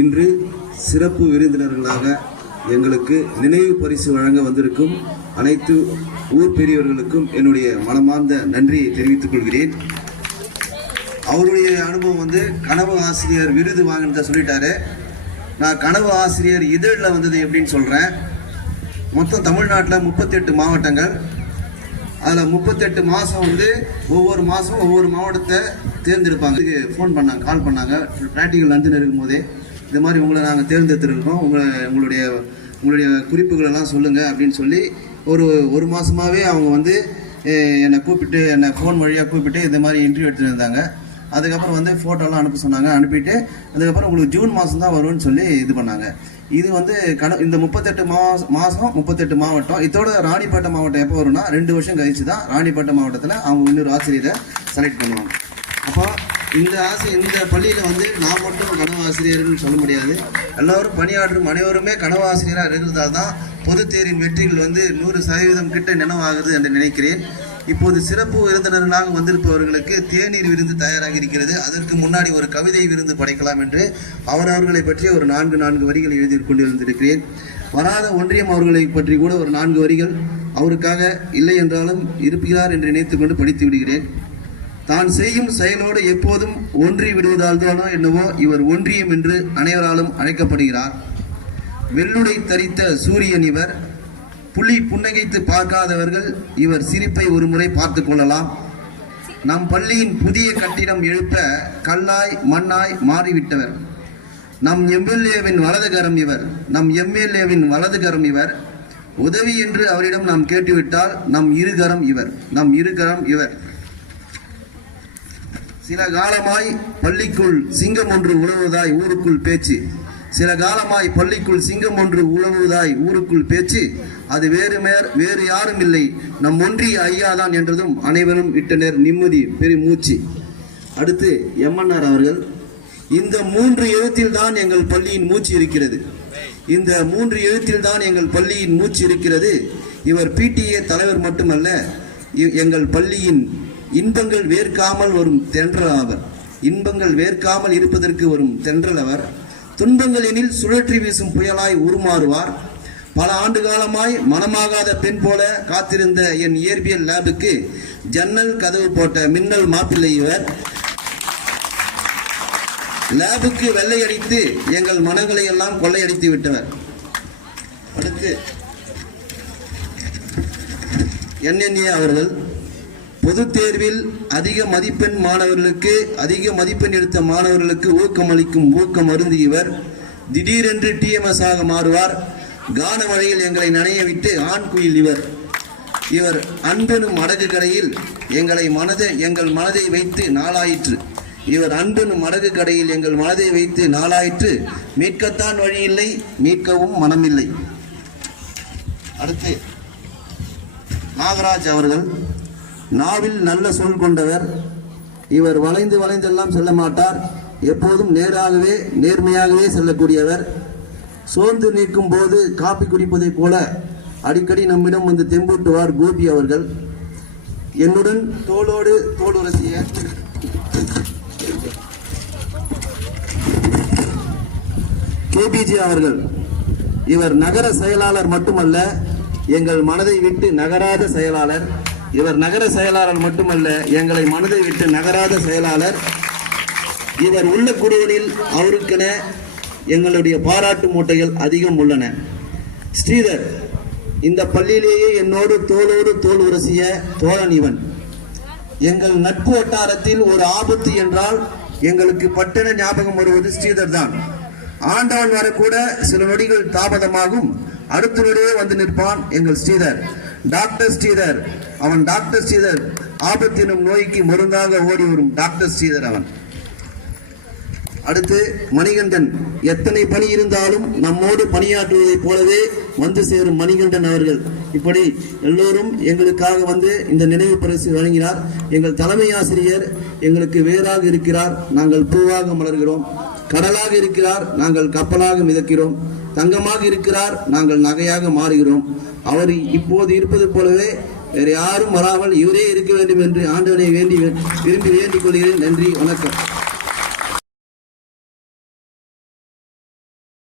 இன்று சிறப்பு விருந்தினர்களாக எங்களுக்கு நினைவு பரிசு வழங்க வந்திருக்கும் அனைத்து ஊர் பெரியவர்களுக்கும் என்னுடைய மனமார்ந்த நன்றியை தெரிவித்துக் கொள்கிறேன். அவருடைய அனுபவம் வந்து கனவு ஆசிரியர் விருது வாங்கினத சொல்லிட்டாரு. நான் கனவு ஆசிரியர் இதழில் வந்தது எப்படின்னு சொல்கிறேன் மொத்தம் தமிழ்நாட்டில் முப்பத்தெட்டு மாவட்டங்கள். அதில் முப்பத்தெட்டு மாதம் வந்து ஒவ்வொரு மாதம் ஒவ்வொரு மாவட்டத்தை தேர்ந்தெடுப்பாங்க. ஃபோன் பண்ணாங்க கால் பண்ணாங்க. ப்ராக்டிக்கல் நடந்துன்னு இருக்கும்போதே இந்த மாதிரி உங்களை நாங்கள் தேர்ந்தெடுத்துருக்கோம் உங்களை உங்களுடைய உங்களுடைய குறிப்புகளெல்லாம் சொல்லுங்கள் அப்படின்னு சொல்லி ஒரு ஒரு மாதமாகவே அவங்க வந்து என்னை கூப்பிட்டு என்னை ஃபோன் வழியாக கூப்பிட்டு இந்த மாதிரி இன்டர்வியூ எடுத்துகிட்டு இருந்தாங்க. அதுக்கப்புறம் வந்து ஃபோட்டோலாம் அனுப்ப சொன்னாங்க. அனுப்பிட்டு அதுக்கப்புறம் உங்களுக்கு ஜூன் மாதம் தான் வரும்னு சொல்லி இது பண்ணாங்க. இது வந்து கண இந்த முப்பத்தெட்டு மாசம் மாதம் முப்பத்தெட்டு மாவட்டம் இதோட ராணிப்பேட்டை மாவட்டம் எப்போ வரும்னா ரெண்டு வருஷம் கழிச்சு தான் ராணிப்பேட்டை மாவட்டத்தில் அவங்க இன்னொரு ஆசிரியரை செலக்ட் பண்ணுவாங்க. அப்போ இந்த ஆசை இந்த பள்ளியில் வந்து நான் மட்டும் கனவு ஆசிரியர்னு சொல்ல முடியாது. எல்லோரும் பணியாற்றும் அனைவருமே கனவு ஆசிரியராக தான் பொதுத் தேர்வின் வெற்றிகள் வந்து நூறு சதவீதம் கிட்ட நினைவாகுது என்று நினைக்கிறேன். இப்போது சிறப்பு விருந்தினர்களாக வந்திருப்பவர்களுக்கு தேநீர் விருந்து தயாராக இருக்கிறது. அதற்கு முன்னாடி ஒரு கவிதை விருந்து படைக்கலாம் என்று அவரவர்களை பற்றி ஒரு நான்கு நான்கு வரிகள் எழுதி கொண்டிருந்திருக்கிறேன். வராத ஒன்றியம் அவர்களை பற்றி கூட ஒரு நான்கு வரிகள் அவருக்காக இல்லை என்றாலும் இருப்பார் என்று நினைத்துக்கொண்டு படித்து விடுகிறேன். தான் செய்யும் செயலோடு எப்போதும் ஒன்றி விடுவதால் தானோ என்னவோ இவர் ஒன்றியம் என்று அனைவராலும் அழைக்கப்படுகிறார். வெள்ளுடை தரித்த சூரியன் இவர் புலி புன்னகைத்து பார்க்காதவர்கள் இவர் சிரிப்பை ஒருமுறை பார்த்து கொள்ளலாம். நம் பள்ளியின் புதிய கட்டிடம் எழுப்ப கல்லாய் மண்ணாய் மாறிவிட்டவர். நம் எம்எல்ஏவின் வலதுகரம் இவர் நம் எம்எல்ஏவின் வலதுகரம் இவர். உதவி என்று அவரிடம் நாம் கேட்டுவிட்டால் நம் இருகரம் இவர் நம் இருகரம் இவர். சில காலமாய் பள்ளிக்குள் சிங்கம் ஒன்று உழவுவதாய் ஊருக்குள் பேச்சு. சில காலமாய் பள்ளிக்குள் சிங்கம் ஒன்று உழவுவதாய் ஊருக்குள் பேச்சு. அது வேறு மேற் வேறு யாரும் இல்லை. நம் ஒன்றிய ஐயாதான் என்றதும் அனைவரும் இட்டனர் நிம்மதி பெருமூச்சு. அடுத்து எம்என்ஆர் அவர்கள் இந்த மூன்று எழுத்தில் தான் எங்கள் பள்ளியின் மூச்சு இருக்கிறது. இந்த மூன்று எழுத்தில் தான் எங்கள் பள்ளியின் மூச்சு இருக்கிறது. இவர் பிடிஏ தலைவர் மட்டுமல்ல இ- எங்கள் பள்ளியின் இன்பங்கள் வேர்க்காமல் வரும் தென்றல் அவர் இன்பங்கள் வேர்க்காமல் இருப்பதற்கு வரும் தென்றல் அவர். துன்பங்கள் எனில் சுழற்றி வீசும் புயலாய் உருமாறுவார். பல ஆண்டு காலமாய் மனமாகாத பெண் போல காத்திருந்த என் இயற்பியல் லேபுக்கு ஜன்னல் கதவு போட்ட மின்னல் மாப்பிள்ளை இவர். லேபுக்கு வெள்ளையடித்து எங்கள் மனங்களை எல்லாம் கொள்ளையடித்து விட்டவர். அடுத்து என்என்ஏ அவர்கள். பொதுத் தேர்வில் அதிக மதிப்பெண் மாணவர்களுக்கு அதிக மதிப்பெண் எடுத்த மாணவர்களுக்கு ஊக்கமளிக்கும் ஊக்கம் அருந்தியவர் திடீரென்று டிஎம்எஸ் ஆக மாறுவார். கானமழையில் எங்களை நனைய விட்டு ஆண் குயில் இவர். இவர் அன்பெனும் அடகு கடையில் எங்களை மனதை எங்கள் மனதை வைத்து நாளாயிற்று. இவர் அன்பெனும் அடகு கடையில் எங்கள் மனதை வைத்து நாளாயிற்று. மீட்கத்தான் வழியில்லை மீட்கவும் மனமில்லை. அடுத்து நாகராஜ் அவர்கள் நாவில் நல்ல சொல் கொண்டவர். இவர் வளைந்து வளைந்தெல்லாம் செல்ல மாட்டார். எப்போதும் நேராகவே நேர்மையாகவே செல்லக்கூடியவர். சோர்ந்து நிற்கும் போது காப்பி குடிப்பதைப் போல அடிக்கடி நம்மிடம் வந்து தெம்பூட்டுவார் கோபி அவர்கள். என்னுடன் தோளோடு தோல் உரசிய கேபிஜி அவர்கள். இவர் நகர செயலாளர் மட்டுமல்ல எங்கள் மனதை விட்டு நகராத செயலாளர். இவர் நகர செயலாளர் மட்டுமல்ல எங்களை மனதை விட்டு நகராத செயலாளர். இவர் உள்ள குழுவனில் அவருக்கென எங்களுடைய பாராட்டு மூட்டைகள் அதிகம் உள்ளன. ஸ்ரீதர் இந்த பள்ளியிலேயே என்னோடு தோளோடு தோல் உரசிய தோழன் இவன். எங்கள் நட்பு வட்டாரத்தில் ஒரு ஆபத்து என்றால் எங்களுக்கு பட்டண ஞாபகம் வருவது ஸ்ரீதர் தான் ஆண்டாள் வரக்கூட சில நொடிகள் தாமதமாகும். அடுத்த நொடியே வந்து நிற்பான் எங்கள் ஸ்ரீதர். டாக்டர் ஸ்ரீதர் அவன் டாக்டர் ஸ்ரீதர் ஆபத்தினும் நோய்க்கு மருந்தாக ஓடி வரும் டாக்டர் ஸ்ரீதர் அவன். அடுத்து மணிகண்டன் எத்தனை பணி இருந்தாலும் நம்மோடு பணியாற்றுவதைப் போலவே வந்து சேரும் மணிகண்டன் அவர்கள். இப்படி எல்லோரும் எங்களுக்காக வந்து இந்த நினைவு பரிசு வழங்கினார். எங்கள் தலைமை ஆசிரியர் எங்களுக்கு வேறாக இருக்கிறார். நாங்கள் பூவாக மலர்கிறோம். கடலாக இருக்கிறார். நாங்கள் கப்பலாக மிதக்கிறோம். தங்கமாக இருக்கிறார். நாங்கள் நகையாக மாறுகிறோம். அவர் இப்போது இருப்பது போலவே வேறு யாரும் வராமல் இவரே இருக்க வேண்டும் என்று ஆண்டவனை வேண்டி விரும்பி வேண்டிக் கொள்கிறேன். நன்றி வணக்கம்.